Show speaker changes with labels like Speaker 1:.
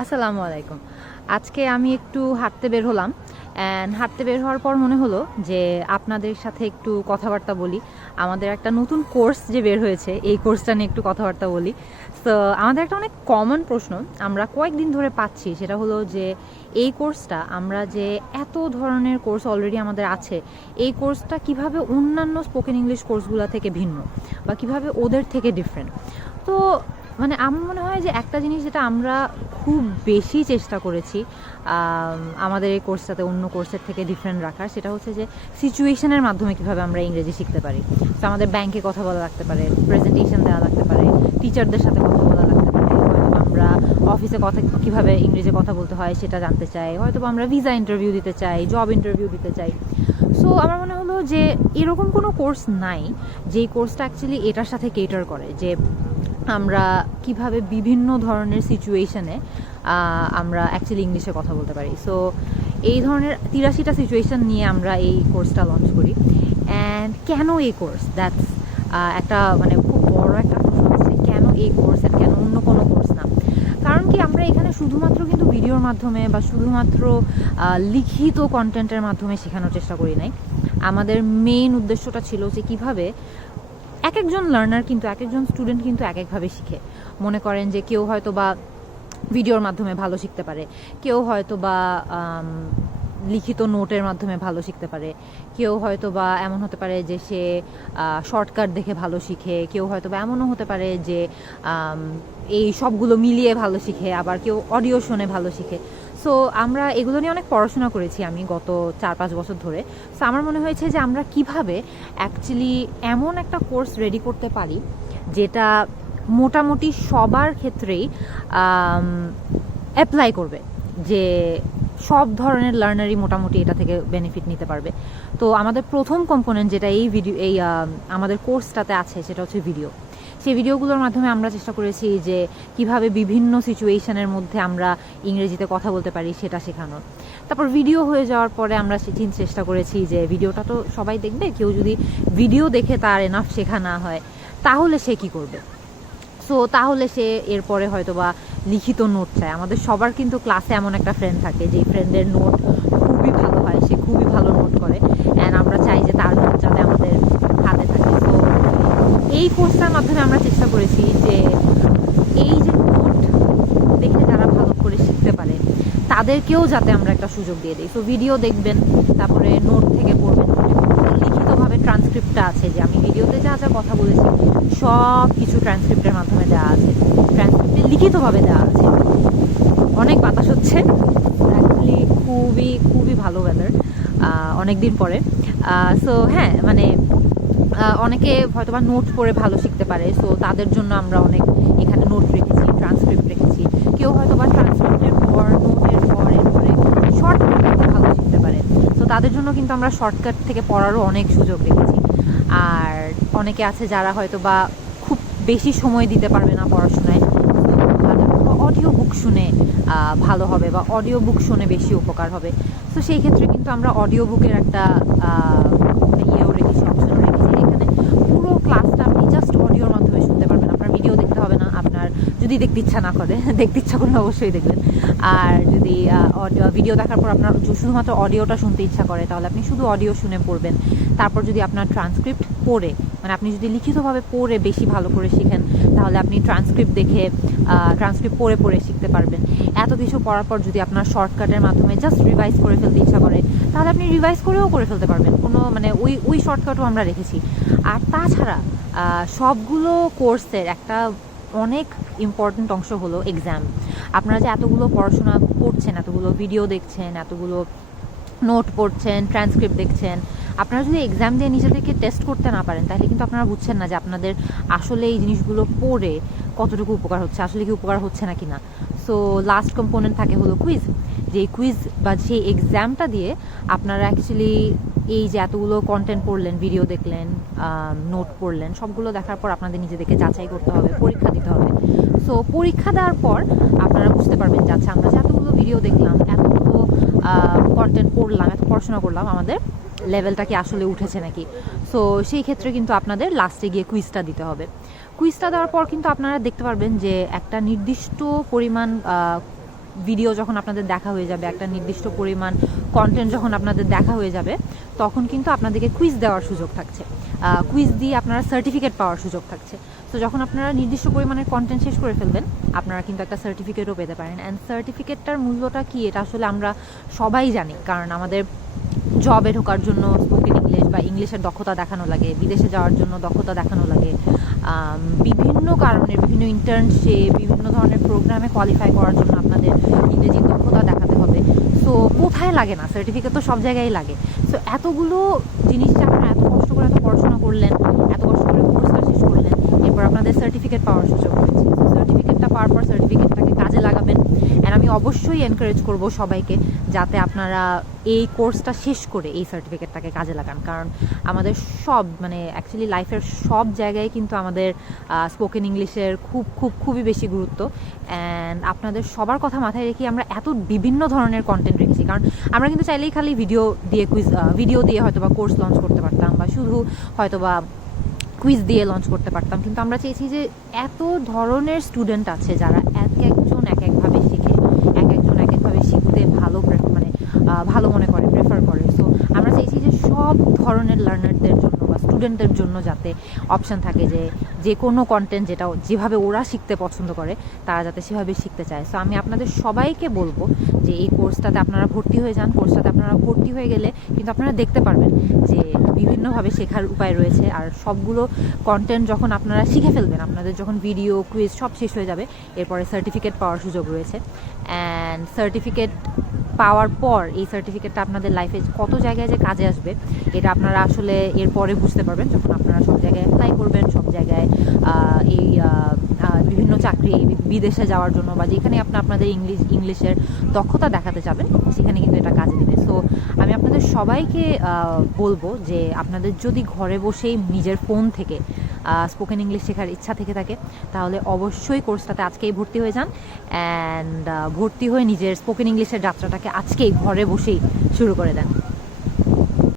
Speaker 1: আসসালামু আলাইকুম। আজকে আমি একটু হাঁটতে বের হলাম অ্যান্ড হাঁটতে বের হওয়ার পর মনে হলো যে আপনাদের সাথে একটু কথাবার্তা বলি। আমাদের একটা নতুন কোর্স যে বের হয়েছে, এই কোর্সটা নিয়ে একটু কথাবার্তা বলি। তো আমাদের একটা অনেক কমন প্রশ্ন আমরা কয়েকদিন ধরে পাচ্ছি, সেটা হলো যে এই কোর্সটা আমরা যে এত ধরনের কোর্স অলরেডি আমাদের আছে, এই কোর্সটা কীভাবে অন্যান্য স্পোকেন ইংলিশ কোর্সগুলো থেকে ভিন্ন, বা কীভাবে ওদের থেকে ডিফারেন্ট তো মানে আমার মনে হয় যে একটা জিনিস যেটা আমরা খুব বেশি চেষ্টা করেছি আমাদের এই কোর্সটাতে অন্য কোর্সের থেকে ডিফারেন্ট রাখার, সেটা হচ্ছে যে সিচুয়েশনের মাধ্যমে কীভাবে আমরা ইংরেজি শিখতে পারি। তো আমাদের ব্যাংকে কথা বলা লাগতে পারে প্রেজেন্টেশন দেওয়া লাগতে পারে টিচারদের সাথে কথা বলা লাগতে পারে হয়তো আমরা অফিসে কথা কীভাবে ইংরেজি কথা বলতে হয় সেটা জানতে চাই হয়তো আমরা ভিসা ইন্টারভিউ দিতে চাই জব ইন্টারভিউ দিতে চাই। সো আমার মনে হলো যে এরকম কোনো কোর্স নাই, যেই কোর্সটা অ্যাকচুয়ালি এটার সাথে কেটার করে, যে আমরা কীভাবে বিভিন্ন ধরনের সিচুয়েশনে আমরা অ্যাকচুয়ালি ইংলিশে কথা বলতে পারি। সো এই ধরনের তিরাশিটা সিচুয়েশন নিয়ে আমরা এই কোর্সটা লঞ্চ করি। অ্যান্ড কেন এই কোর্স দ্যাটস একটা মানে খুব বড় একটা প্রশ্ন কেন এই কোর্স আর কেন অন্য কোনো কোর্স না? কারণ কি আমরা এখানে শুধুমাত্র কিন্তু ভিডিওর মাধ্যমে বা শুধুমাত্র লিখিত কন্টেন্টের মাধ্যমে শেখানোর চেষ্টা করি নাই। আমাদের মেইন উদ্দেশ্যটা ছিল যে কীভাবে এক একজন লার্নার কিন্তু এক একজন স্টুডেন্ট কিন্তু এক একভাবে শিখে। মনে করেন যে কেউ হয়তো বা ভিডিওর মাধ্যমে ভালো শিখতে পারে, কেউ হয়তো বা লিখিত নোটের মাধ্যমে ভালো শিখতে পারে, কেউ হয়তো বা এমন হতে পারে যে সে শর্টকাট দেখে ভালো শিখে, কেউ হয়তো বা এমনও হতে পারে যে এই সবগুলো মিলিয়ে ভালো শিখে, আবার কেউ অডিও শুনে ভালো শিখে। সো আমরা এগুলো নিয়ে অনেক পড়াশোনা করেছি আমি গত চার পাঁচ বছর ধরে। সো আমার মনে হয়েছে যে আমরা কীভাবে অ্যাকচুয়ালি এমন একটা কোর্স রেডি করতে পারি যেটা মোটামুটি সবার ক্ষেত্রেই অ্যাপ্লাই করবে। যে সব ধরনের লার্নারই মোটামুটি এটা থেকে বেনিফিট নিতে পারবে। তো আমাদের প্রথম কম্পোনেন্ট যেটা এই ভিডিও এই আমাদের কোর্সটাতে আছে সেটা হচ্ছে ভিডিও সেই ভিডিওগুলোর মাধ্যমে আমরা চেষ্টা করেছি যে কীভাবে বিভিন্ন সিচুয়েশনের মধ্যে আমরা ইংরেজিতে কথা বলতে পারি, সেটা শেখানোর। তারপর ভিডিও হয়ে যাওয়ার পরে আমরা চেষ্টা করেছি যে ভিডিওটা তো সবাই দেখবে, কেউ যদি ভিডিও দেখে তার এনাফ শেখা না হয়, তাহলে সে কি করবে? সো তাহলে সে এরপরে হয়তো বা লিখিত নোট চায়। আমাদের সবার কিন্তু ক্লাসে এমন একটা ফ্রেন্ড থাকে যে ফ্রেন্ডের নোট খুবই ভালো হয়, সে খুবই ভালো নোট করে। অ্যান্ড আমরা চাই যে তার নোট যাতে আমাদের হাতে থাকে তো এই কোর্সটার মাধ্যমে আমরা চেষ্টা করেছি যে এই যে নোট দেখে যারা ভালো করে শিখতে পারে, তাদেরকেও যাতে আমরা একটা সুযোগ দিয়ে দিই। সো ভিডিও দেখবেন, তারপরে নোট থেকে পড়বেন। লিখিতভাবে ট্রান্সক্রিপ্টটা আছে যে আমি ভিডিওতে যা যা কথা বলেছি, সব কিছু ট্রান্সক্রিপ্টের মাধ্যমে দেওয়া আছে। ট্রান্সক্রিপ্টে লিখিতভাবে দেওয়া আছে। অনেক বাতাস হচ্ছে। অ্যাকচুয়ালি খুবই খুবই ভালো ওয়েদার অনেক দিন পরে। সো হ্যাঁ মানে অনেকে হয়তো বা নোট পড়ে ভালো শিখতে পারে সো তাদের জন্য আমরা অনেক এখানে নোট রেখেছি ট্রান্সক্রিপ্ট রেখেছি। কেউ হয়তো বা ট্রান্সক্রিপ্টের পর নোটের পর এরপরে শর্টকাট ভালো শিখতে পারে। সো তাদের জন্য কিন্তু আমরা শর্টকাট থেকে পড়ারও অনেক সুযোগ রেখেছি। আর অনেকে আছে যারা হয়তো বা খুব বেশি সময় দিতে পারবে না পড়াশোনায়। অডিও বুক শুনে ভালো হবে বা অডিও বুক শুনে বেশি উপকার হবে। তো সেই ক্ষেত্রে কিন্তু আমরা অডিও বুকের একটা আহ, ইয়েও রেখেছি অপশনও রেখেছি এখানে পুরো ক্লাসটা আপনি জাস্ট অডিওর মাধ্যমে শুনতে পারবেন আপনার ভিডিও দেখতে হবে না আপনার যদি দেখতে ইচ্ছা না করে, দেখতে ইচ্ছা করলে অবশ্যই দেখবেন। আর যদি অডিও ভিডিও দেখার পর আপনার শুধুমাত্র অডিওটা শুনতে ইচ্ছা করে, তাহলে আপনি শুধু অডিও শুনে পড়বেন। তারপর যদি আপনার ট্রান্সক্রিপ্ট পড়ে মানে আপনি যদি লিখিতভাবে পড়ে বেশি ভালো করে শিখেন, তাহলে আপনি ট্রান্সক্রিপ্ট দেখে ট্রান্সক্রিপ্ট পড়ে পড়ে শিখতে পারবেন। এত কিছু পড়ার পর যদি আপনার শর্টকাটের মাধ্যমে জাস্ট রিভাইজ করে ফেলতে ইচ্ছা করে, তাহলে আপনি রিভাইজ করেও করে ফেলতে পারবেন। কোনো মানে ওই ওই শর্টকাটও আমরা রেখেছি। আর তাছাড়া সবগুলো কোর্সের একটা অনেক ইম্পর্ট্যান্ট অংশ হলো এক্সাম আপনারা যে এতগুলো পড়াশোনা করছেন, এতগুলো ভিডিও দেখছেন, এতগুলো নোট পড়ছেন ট্রান্সক্রিপ্ট দেখছেন, আপনারা যদি এক্সাম দিয়ে নিজেদেরকে টেস্ট করতে না পারেন, তাহলে কিন্তু আপনারা বুঝছেন না যে আপনাদের আসলে এই জিনিসগুলো পড়ে কতটুকু উপকার হচ্ছে, আসলে কি উপকার হচ্ছে না কিনা। সো লাস্ট কম্পোনেন্ট থাকে হলো কুইজ যে কুইজ বা সেই এক্সামটা দিয়ে আপনারা অ্যাকচুয়ালি এই যে এতগুলো কন্টেন্ট পড়লেন ভিডিও দেখলেন নোট পড়লেন, সবগুলো দেখার পর আপনাদের নিজেদেরকে যাচাই করতে হবে, পরীক্ষা দিতে হবে। সো পরীক্ষা দেওয়ার পর আপনারা বুঝতে পারবেন যে আচ্ছা আমরা যে এতগুলো ভিডিও দেখলাম, এতগুলো কন্টেন্ট পড়লাম, এত পড়াশোনা করলাম, আমাদের লেভেলটা কি আসলে উঠেছে নাকি? সো সেই ক্ষেত্রে কিন্তু আপনাদের লাস্টে গিয়ে কুইজটা দিতে হবে। কুইজটা দেওয়ার পর কিন্তু আপনারা দেখতে পারবেন যে একটা নির্দিষ্ট পরিমাণ ভিডিও যখন আপনাদের দেখা হয়ে যাবে, একটা নির্দিষ্ট পরিমাণ কন্টেন্ট যখন আপনাদের দেখা হয়ে যাবে, তখন কিন্তু আপনাদেরকে কুইজ দেওয়ার সুযোগ থাকছে। কুইজ দিয়ে আপনারা সার্টিফিকেট পাওয়ার সুযোগ থাকছে। তো যখন আপনারা নির্দিষ্ট পরিমাণের কন্টেন্ট শেষ করে ফেলবেন, আপনারা কিন্তু একটা সার্টিফিকেটও পেতে পারেন। অ্যান্ড সার্টিফিকেটটার মূল্যটা কী? এটা আসলে আমরা সবাই জানি, কারণ আমাদের জবে ঢোকার জন্য স্পোকেন ইংলিশ বা ইংলিশের দক্ষতা দেখানো লাগে, বিদেশে যাওয়ার জন্য দক্ষতা দেখানো লাগে। বিভিন্ন কারণে, বিভিন্ন ইন্টার্নশিপ বিভিন্ন ধরনের প্রোগ্রামে কোয়ালিফাই করার জন্য আপনাদের ইংরেজি দক্ষতা দেখাতে হবে। সো কোথায় লাগে না? সার্টিফিকেট তো সব জায়গায় লাগে। সো এতগুলো জিনিস যে আপনারা এত কষ্ট করে এত পড়াশোনা করলেন, এত কষ্ট করে কোর্সটা শেষ করলেন, এরপর আপনাদের সার্টিফিকেট পাওয়ার সুযোগ হয়েছে। সার্টিফিকেটটা পাওয়ার পর সার্টিফিকেটটাকে কাজে আমি অবশ্যই এনকারেজ করব সবাইকে যাতে আপনারা এই কোর্সটা শেষ করে এই সার্টিফিকেটটাকে কাজে লাগান। কারণ আমাদের সব মানে অ্যাকচুয়ালি লাইফের সব জায়গায় কিন্তু আমাদের স্পোকেন ইংলিশের খুব খুব, খুবই বেশি গুরুত্ব। অ্যান্ড আপনাদের সবার কথা মাথায় রেখে আমরা এত বিভিন্ন ধরনের কন্টেন্ট রেখেছি। কারণ আমরা কিন্তু চাইলেই খালি ভিডিও দিয়ে কুইজ ভিডিও দিয়ে হয়তো বা কোর্স লঞ্চ করতে পারতাম বা শুধু হয়তো বা কুইজ দিয়ে লঞ্চ করতে পারতাম। কিন্তু আমরা চেয়েছি যে এত ধরনের স্টুডেন্ট আছে যারা এক একজন এক একভাবে শিখে এক একজন এক একভাবে শিখতে ভালো pre- মানে আহ, ভালো মনে করে প্রেফার করে। সো আমরা চাইছি যে সব ধরনের লার্নারদের জন্য বা স্টুডেন্টদের জন্য যাতে অপশান থাকে যে যে কোনো কন্টেন্ট যেটা যেভাবে ওরা শিখতে পছন্দ করে, তারা যাতে সেভাবে শিখতে চায়। সো আমি আপনাদের সবাইকে বলব যে এই কোর্সটাতে আপনারা ভর্তি হয়ে যান। কোর্সটাতে আপনারা ভর্তি হয়ে গেলে কিন্তু আপনারা দেখতে পারবেন যে বিভিন্নভাবে শেখার উপায় রয়েছে আর সবগুলো কন্টেন্ট যখন আপনারা শিখে ফেলবেন, আপনাদের যখন ভিডিও কুইজ সব শেষ হয়ে যাবে, এরপরে সার্টিফিকেট পাওয়ার সুযোগ রয়েছে। অ্যান্ড সার্টিফিকেট পাওয়ার পর এই সার্টিফিকেটটা আপনাদের লাইফে কত জায়গায় যে কাজে আসবে, এটা আপনারা আসলে এরপরে বুঝতে পারবেন। যখন আপনারা সব জায়গায় অ্যাপ্লাই করবেন, সব জায়গায় এই বিভিন্ন চাকরি বিদেশে যাওয়ার জন্য বা যেখানে আপনি, আপনাদের ইংলিশ ইংলিশের দক্ষতা দেখাতে যাবেন, সেখানে কিন্তু এটা কাজে দেবে। সো আমি আপনাদের সবাইকে বলব যে আপনাদের যদি ঘরে বসেই নিজের ফোন থেকে স্পোকেন ইংলিশ শেখার ইচ্ছা থেকে থাকে, তাহলে অবশ্যই কোর্সটাতে আজকেই ভর্তি হয়ে যান অ্যান্ড ভর্তি হয়ে নিজের স্পোকেন ইংলিশের যাত্রাটাকে আজকেই ঘরে বসেই শুরু করে দেন।